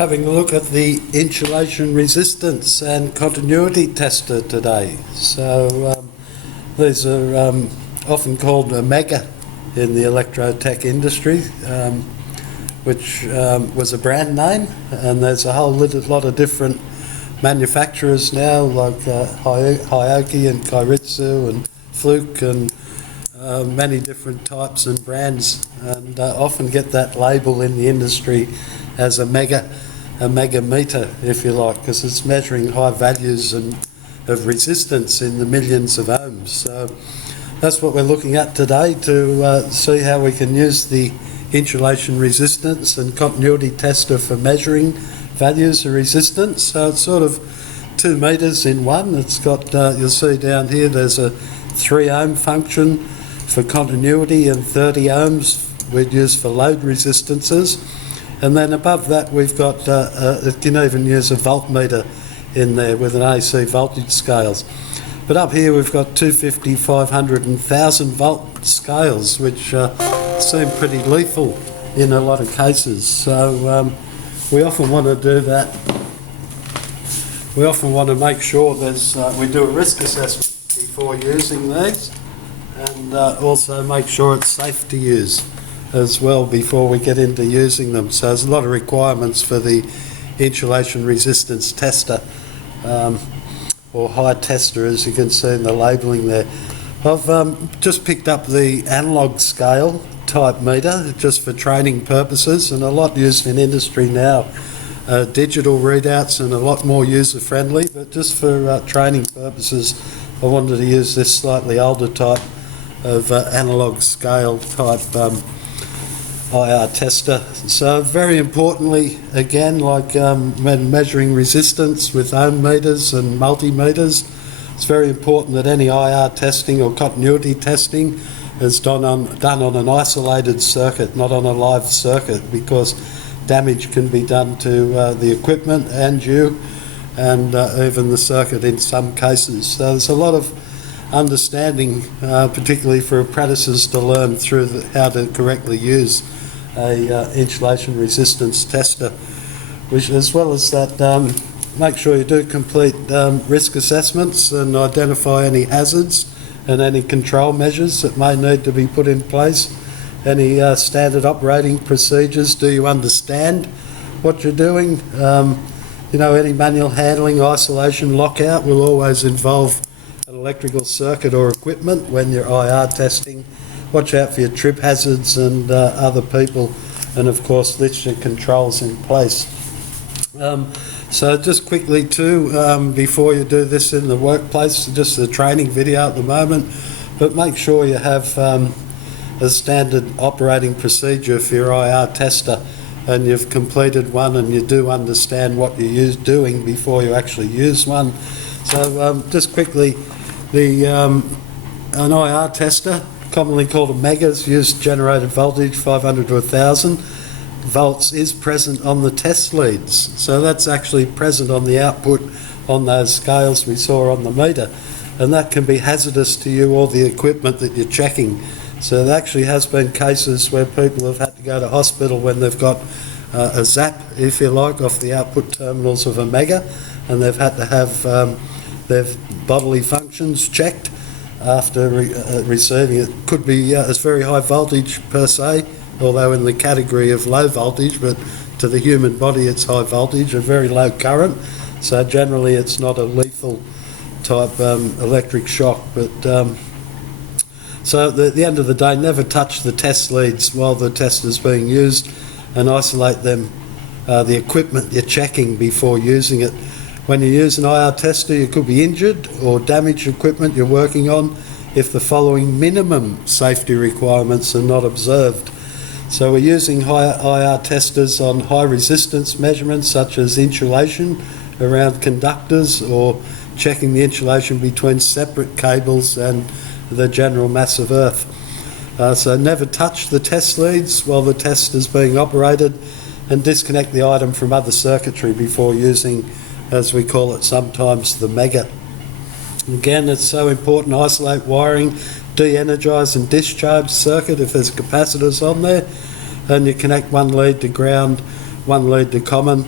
Having a look at the insulation resistance and continuity tester today. So these are often called a mega in the electrotech industry, which was a brand name, and there's a whole lot of different manufacturers now, like Hioki and Kairitsu and Fluke and many different types and brands, and often get that label in the industry as a mega meter, if you like, because it's measuring high values of resistance in the millions of ohms. So that's what we're looking at today, to see how we can use the insulation resistance and continuity tester for measuring values of resistance. So it's sort of 2 meters in one. It's got, you'll see down here, there's a 3 ohm function for continuity and 30 ohms we'd use for load resistances. And then above that we've got, it can even use a voltmeter in there with an AC voltage scales. But up here we've got 250, 500 and 1000 volt scales, which seem pretty lethal in a lot of cases. So we often want to do that. We often want to make sure there's, we do a risk assessment before using these, and also make sure it's safe to use as well before we get into using them. So there's a lot of requirements for the insulation resistance tester, or high tester, as you can see in the labelling there. I've just picked up the analog scale type meter just for training purposes, and a lot used in industry now. Digital readouts and a lot more user friendly, but just for training purposes I wanted to use this slightly older type of analog scale type IR tester. So very importantly, again, like when measuring resistance with ohm meters and multimeters, it's very important that any IR testing or continuity testing is done on an isolated circuit, not on a live circuit, because damage can be done to the equipment and you, and even the circuit in some cases. So there's a lot of understanding, particularly for apprentices, to learn through how to correctly use a insulation resistance tester, which, as well as that, make sure you do complete risk assessments and identify any hazards and any control measures that may need to be put in place. Any standard operating procedures. Do you understand what you're doing? You know, any manual handling, isolation, lockout will always involve an electrical circuit or equipment when you're IR testing. Watch out for your trip hazards and other people, and of course literature controls in place. So just quickly too, before you do this in the workplace, just a training video at the moment, but make sure you have a standard operating procedure for your IR tester, and you've completed one and you do understand what you're doing before you actually use one. So just quickly, an IR tester, commonly called a megas, used generated voltage 500 to 1000 volts, is present on the test leads. So that's actually present on the output on those scales we saw on the meter, and that can be hazardous to you or the equipment that you're checking. So there actually has been cases where people have had to go to hospital when they've got a zap, if you like, off the output terminals of a mega, and they've had to have their bodily functions checked after receiving it. Could be as very high voltage per se, although in the category of low voltage, but to the human body it's high voltage, a very low current, so generally it's not a lethal type electric shock. But so at the end of the day, never touch the test leads while the test is being used, and isolate them, the equipment you're checking, before using it. When you use an IR tester, you could be injured or damage equipment you're working on if the following minimum safety requirements are not observed. So we're using IR testers on high resistance measurements such as insulation around conductors, or checking the insulation between separate cables and the general mass of earth. So never touch the test leads while the test is being operated, and disconnect the item from other circuitry before using, as we call it sometimes, the mega. Again, it's so important to isolate wiring, de-energise and discharge circuit if there's capacitors on there, and you connect one lead to ground, one lead to common,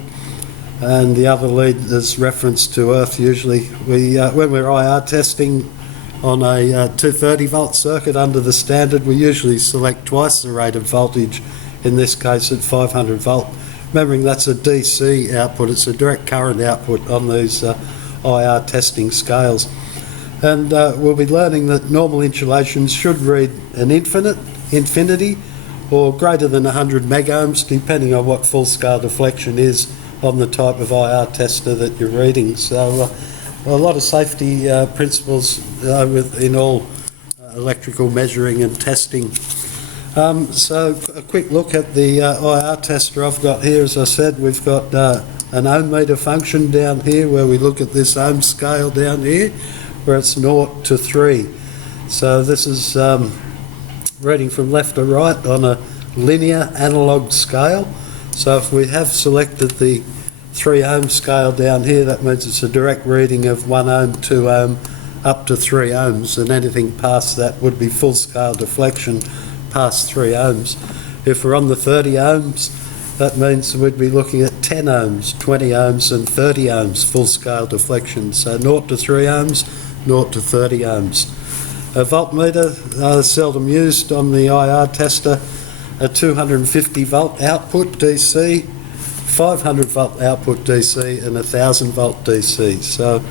and the other lead is reference to earth usually. When we're IR testing on a 230 volt circuit under the standard, we usually select twice the rated voltage, in this case at 500 volt. Remembering that's a DC output, it's a direct current output on these IR testing scales. And we'll be learning that normal insulations should read an infinity or greater than 100 megohms, depending on what full scale deflection is on the type of IR tester that you're reading. So a lot of safety principles in all electrical measuring and testing. So a quick look at the IR tester I've got here. As I said, we've got an ohm meter function down here where we look at this ohm scale down here, where it's 0 to 3. So this is reading from left to right on a linear analog scale. So if we have selected the 3 ohm scale down here, that means it's a direct reading of 1 ohm, 2 ohm, up to 3 ohms, and anything past that would be full scale deflection past 3 ohms. If we're on the 30 ohms, that means we'd be looking at 10 ohms, 20 ohms and 30 ohms full scale deflection. So 0 to 3 ohms, 0 to 30 ohms. A voltmeter, seldom used on the IR tester. A 250 volt output DC, 500 volt output DC and 1000 volt DC. So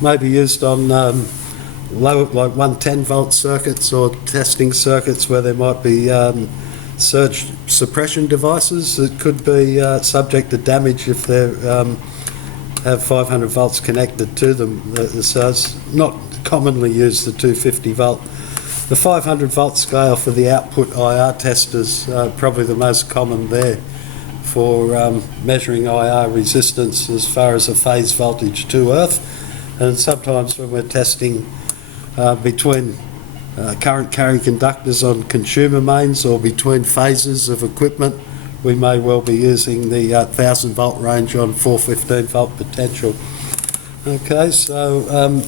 maybe used on low, like 110 volt circuits or testing circuits where there might be surge suppression devices that could be subject to damage if they have 500 volts connected to them. So it's not commonly used, the 250 volt. The 500 volt scale for the output IR testers probably the most common there for measuring IR resistance as far as a phase voltage to earth. And sometimes when we're testing between current carrying conductors on consumer mains or between phases of equipment, we may well be using the 1000 volt range on 415 volt potential. Okay, so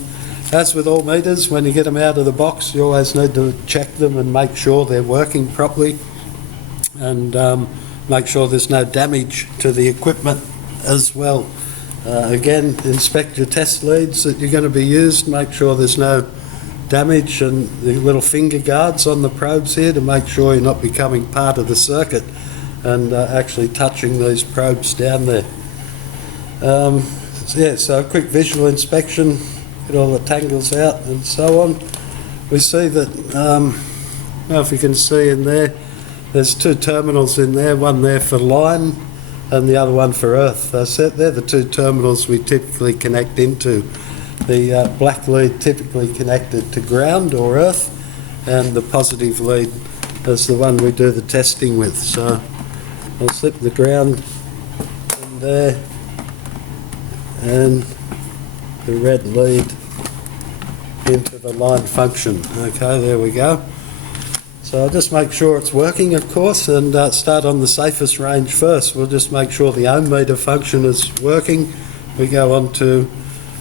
as with all meters, when you get them out of the box, you always need to check them and make sure they're working properly, and make sure there's no damage to the equipment as well. Again, inspect your test leads that you're going to be used, make sure there's no damage, and the little finger guards on the probes here to make sure you're not becoming part of the circuit and actually touching these probes down there. So a quick visual inspection, get all the tangles out and so on. We see that, I don't know if you can see in there, there's 2 terminals in there, one there for line and the other one for earth. So they're the 2 terminals we typically connect into. The black lead typically connected to ground or earth, and the positive lead is the one we do the testing with. So I'll slip the ground in there and the red lead into the line function. Okay, there we go. So I'll just make sure it's working, of course, and start on the safest range first. We'll just make sure the ohm meter function is working. We go on to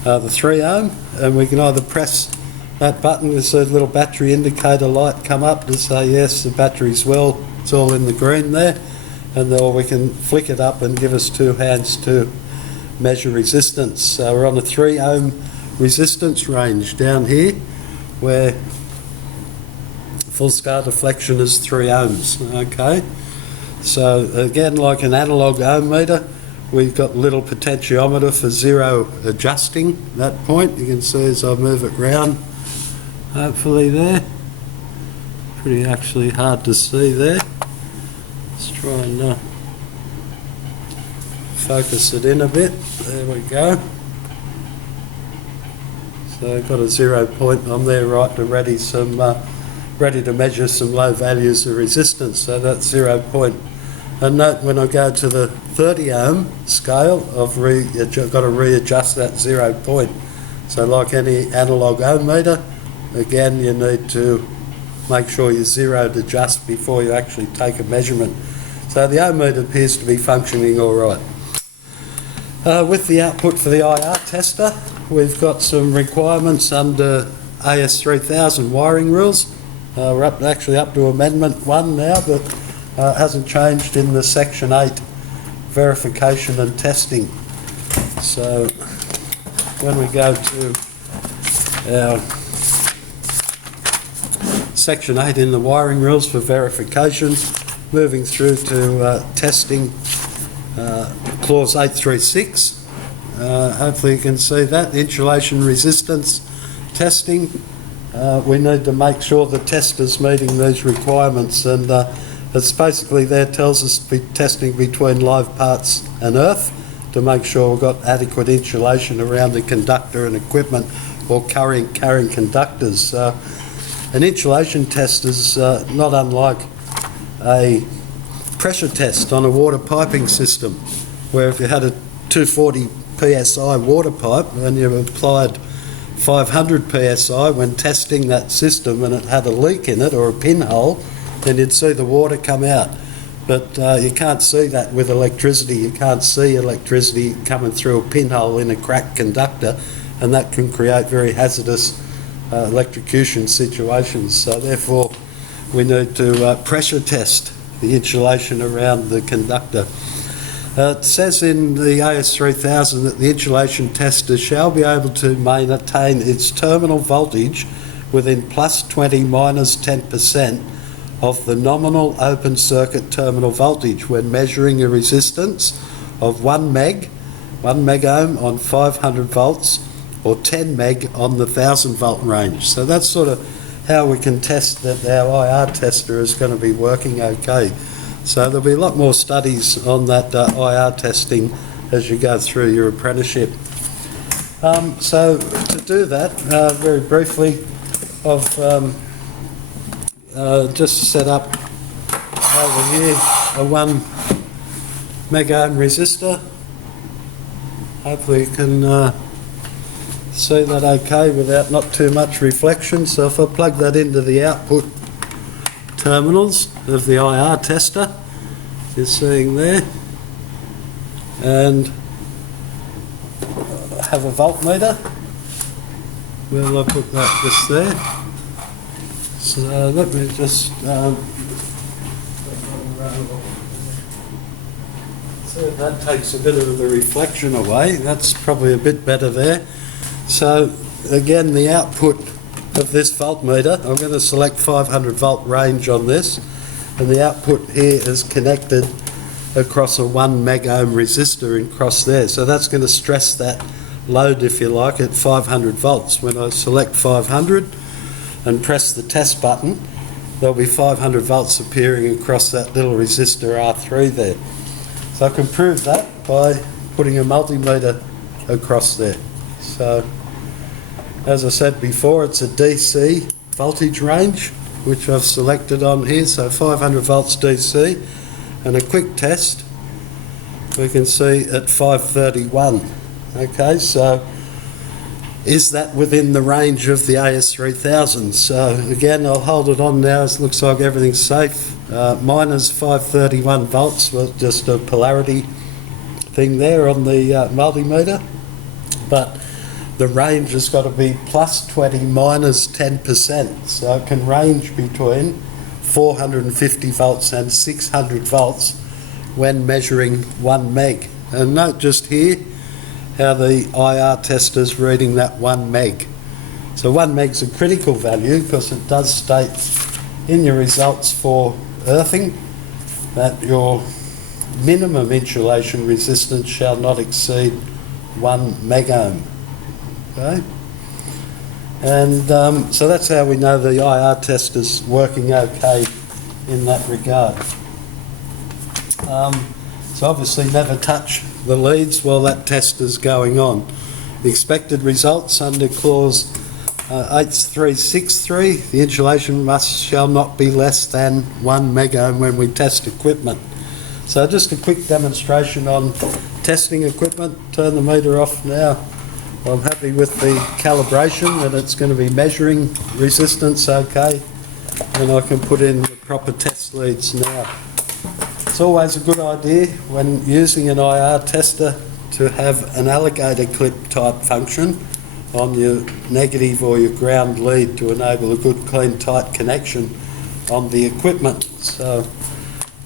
the 3 ohm, and we can either press that button, there's a little battery indicator light come up to say yes, the battery's well, it's all in the green there, and or we can flick it up and give us 2 hands to measure resistance. So we're on a 3 ohm resistance range down here where full scale deflection is 3 ohms. Okay, so again, like an analog ohm meter, we've got a little potentiometer for 0 adjusting that point. You can see as I move it round, hopefully there. Pretty actually hard to see there. Let's try and focus it in a bit. There we go. So I've got a 0 point on there, right, to ready to measure some low values of resistance. So that's 0 point. And note when I go to the 30 ohm scale, I've got to readjust that 0 point. So like any analog ohm meter, again you need to make sure you zeroed adjust before you actually take a measurement. So the ohm meter appears to be functioning all right. With the output for the IR tester, we've got some requirements under AS3000 wiring rules. We're actually up to Amendment 1 now, but it hasn't changed in the Section 8 verification and testing. So when we go to our Section 8 in the wiring rules for verification, moving through to testing, clause 836. Hopefully you can see that, insulation resistance testing. We need to make sure the test is meeting these requirements, and it's basically there tells us to be testing between live parts and earth to make sure we've got adequate insulation around the conductor and equipment or carrying conductors. So an insulation test is not unlike a pressure test on a water piping system, where if you had a 240 psi water pipe and you applied 500 psi when testing that system and it had a leak in it or a pinhole, then you'd see the water come out. But you can't see that with electricity. You can't see electricity coming through a pinhole in a cracked conductor, and that can create very hazardous electrocution situations. So therefore we need to pressure test the insulation around the conductor. It says in the AS3000 that the insulation tester shall be able to maintain its terminal voltage within plus 20 minus 10% of the nominal open circuit terminal voltage when measuring a resistance of 1 megohm on 500 volts or 10 meg on the 1000 volt range. So that's sort of how we can test that our IR tester is going to be working okay. So there'll be a lot more studies on that IR testing as you go through your apprenticeship. So to do that, very briefly, I've just set up over here a 1 megohm resistor. Hopefully you can see that okay without not too much reflection. So if I plug that into the output terminals of the IR tester, you're seeing there, and have a voltmeter. Well, I put that just there. So let me just see if that takes a bit of the reflection away. That's probably a bit better there. So again, the output of this voltmeter, I'm going to select 500 volt range on this, and the output here is connected across a 1 megohm resistor across there. So that's going to stress that load, if you like, at 500 volts. When I select 500 and press the test button, there'll be 500 volts appearing across that little resistor R3 there. So I can prove that by putting a multimeter across there. So as I said before, it's a DC voltage range which I've selected on here, so 500 volts DC, and a quick test we can see at 531. Okay, so is that within the range of the AS3000? So again, I'll hold it on now, as it looks like everything's safe. Minus 531 volts was just a polarity thing there on the multimeter, but the range has got to be plus 20 minus 10%, so it can range between 450 volts and 600 volts when measuring 1 meg. And note just here how the IR tester is reading that 1 meg. So 1 meg is a critical value because it does state in your results for earthing that your minimum insulation resistance shall not exceed 1 megohm. Okay? And so that's how we know the IR test is working okay in that regard. So obviously never touch the leads while that test is going on. The expected results under clause 8363, the insulation shall not be less than 1 megohm when we test equipment. So just a quick demonstration on testing equipment. Turn the meter off now. I'm happy with the calibration that it's going to be measuring resistance okay, and I can put in the proper test leads now. It's always a good idea when using an IR tester to have an alligator clip type function on your negative or your ground lead to enable a good clean tight connection on the equipment. So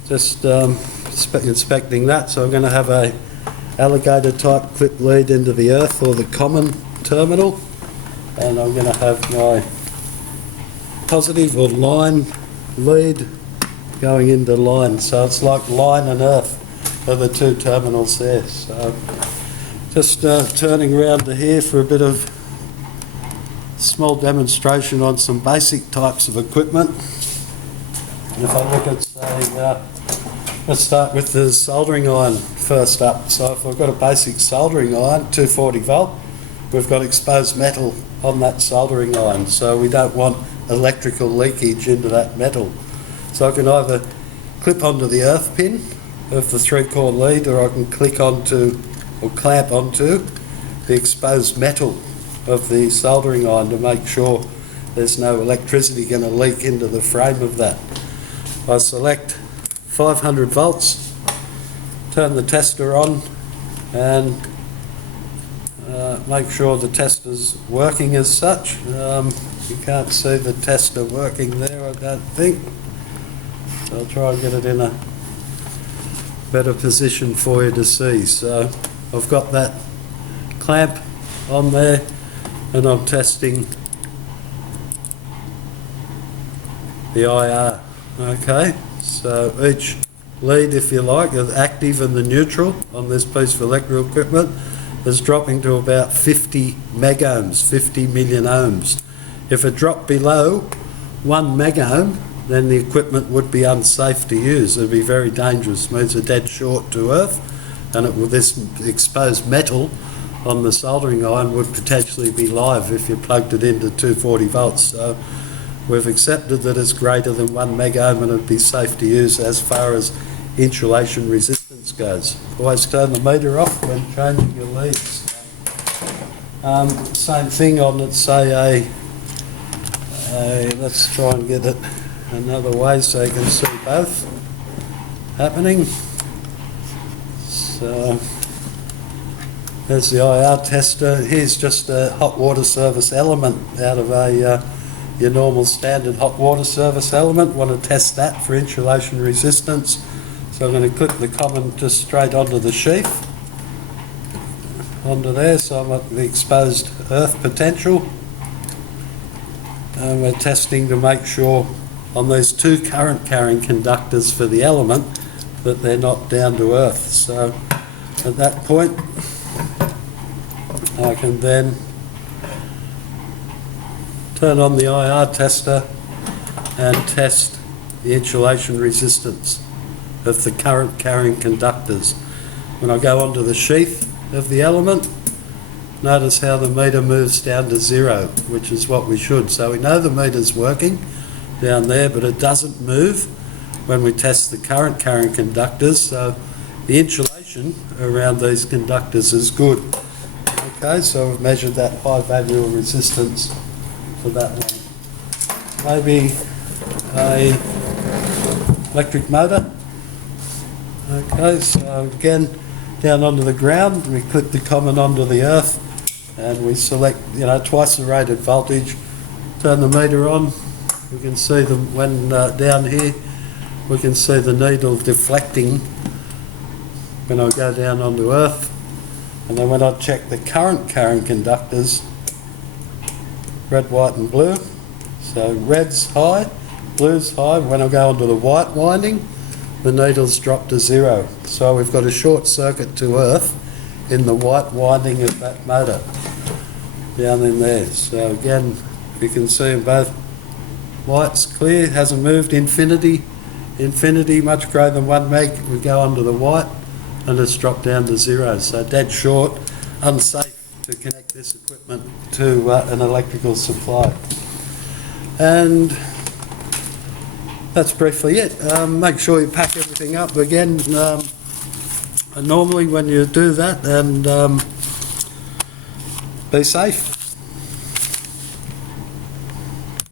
just inspecting that, so I'm going to have a alligator type clip lead into the earth or the common terminal, and I'm going to have my positive or line lead going into line, so it's like line and earth are the two terminals there. So just turning around to here for a bit of small demonstration on some basic types of equipment. If I look at, say, let's start with the soldering iron first up. So if I've got a basic soldering iron, 240 volt, we've got exposed metal on that soldering iron, so we don't want electrical leakage into that metal. So I can either clip onto the earth pin of the 3-core lead, or I can click onto or clamp onto the exposed metal of the soldering iron to make sure there's no electricity going to leak into the frame of that. I select 500 volts, turn the tester on, and make sure the tester's working as such. You can't see the tester working there, I don't think. So I'll try and get it in a better position for you to see. So I've got that clamp on there, and I'm testing the IR. Okay, so each lead, if you like, the active and the neutral on this piece of electrical equipment is dropping to about 50 megohms, 50 million ohms. If it dropped below 1 megohm, then the equipment would be unsafe to use. It would be very dangerous. It means a dead short to earth, and this exposed metal on the soldering iron would potentially be live if you plugged it into 240 volts. So we've accepted that it's greater than 1 megohm and it would be safe to use as far as insulation resistance goes. Always turn the meter off when changing your leads. Same thing on, let's say, let's try and get it another way so you can see both happening. So there's the IR tester. Here's just a hot water service element out of your normal standard hot water service element. Want to test that for insulation resistance. So I'm going to clip the common just straight onto the sheath, onto there, so I'm at the exposed earth potential. And we're testing to make sure on these two current carrying conductors for the element that they're not down to earth. So at that point I can then turn on the IR tester and test the insulation resistance of the current carrying conductors. When I go onto the sheath of the element, notice how the meter moves down to 0, which is what we should. So we know the meter's working down there, but it doesn't move when we test the current carrying conductors, so the insulation around these conductors is good. Okay, so we've measured that high value of resistance for that one. Maybe a electric motor. Okay, so again, down onto the ground, we clip the common onto the earth, and we select, twice the rated voltage, turn the meter on. We can see them when down here, we can see the needle deflecting when I go down onto earth. And then when I check the current carrying conductors, red, white and blue, so red's high, blue's high. When I go onto the white winding, the needles drop to 0. So we've got a short circuit to earth in the white winding of that motor down in there. So again, you can see in both, white's clear, hasn't moved, infinity much greater than 1 meg, we go onto the white and it's dropped down to 0. So dead short, unsafe to connect this equipment to an electrical supply. And that's briefly it. Make sure you pack everything up again normally when you do that, and be safe.